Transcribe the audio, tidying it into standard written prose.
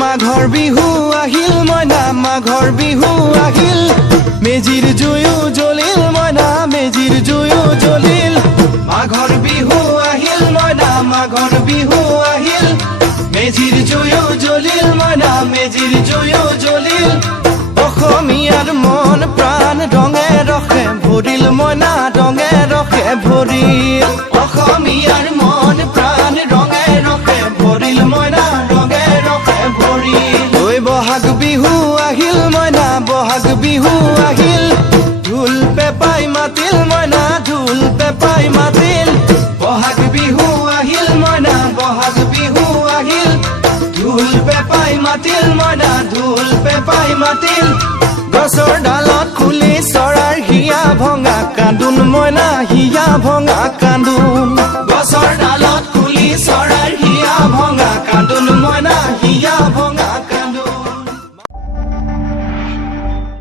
মাঘৰ বিহু আহিল মইনা মাঘৰ বিহু আহিল মেজিৰ জুয়ো জ্বলিল মইনা মেজিৰ জুয়ো জ্বলিল মাঘৰ বিহু আহিল মইনা মাঘৰ বিহু আহিল মেজিৰ জুয়ো জ্বলিল মইনা মেজিৰ জুয়ো জ্বলিল অসমীয়াৰ মন প্ৰাণ ৰঙে ৰখে ভৰিল মইনা ৰঙে ৰখে ভৰিল অসমীয়াৰ মন প্ৰাণ ৰঙে ৰখে ভৰিল মইনা ৰঙে ৰখে ভৰিল ঐ বহাগ বিহু আহিল মইনা বহাগ বিহু আহিল ঢোল পেপাই মাতিল মইনা ঢোল পেপাই মাতিল বহাগ বিহু আহিল মইনা বহাগ বিহু আহিল ঢোল পেপাই মাতিল মইনা ঢোল পেপাই মাতিল গছৰ ডালত খুলি চৰাৰ হিয়া ভঙা কান্দোন মইনা হিয়া ভঙা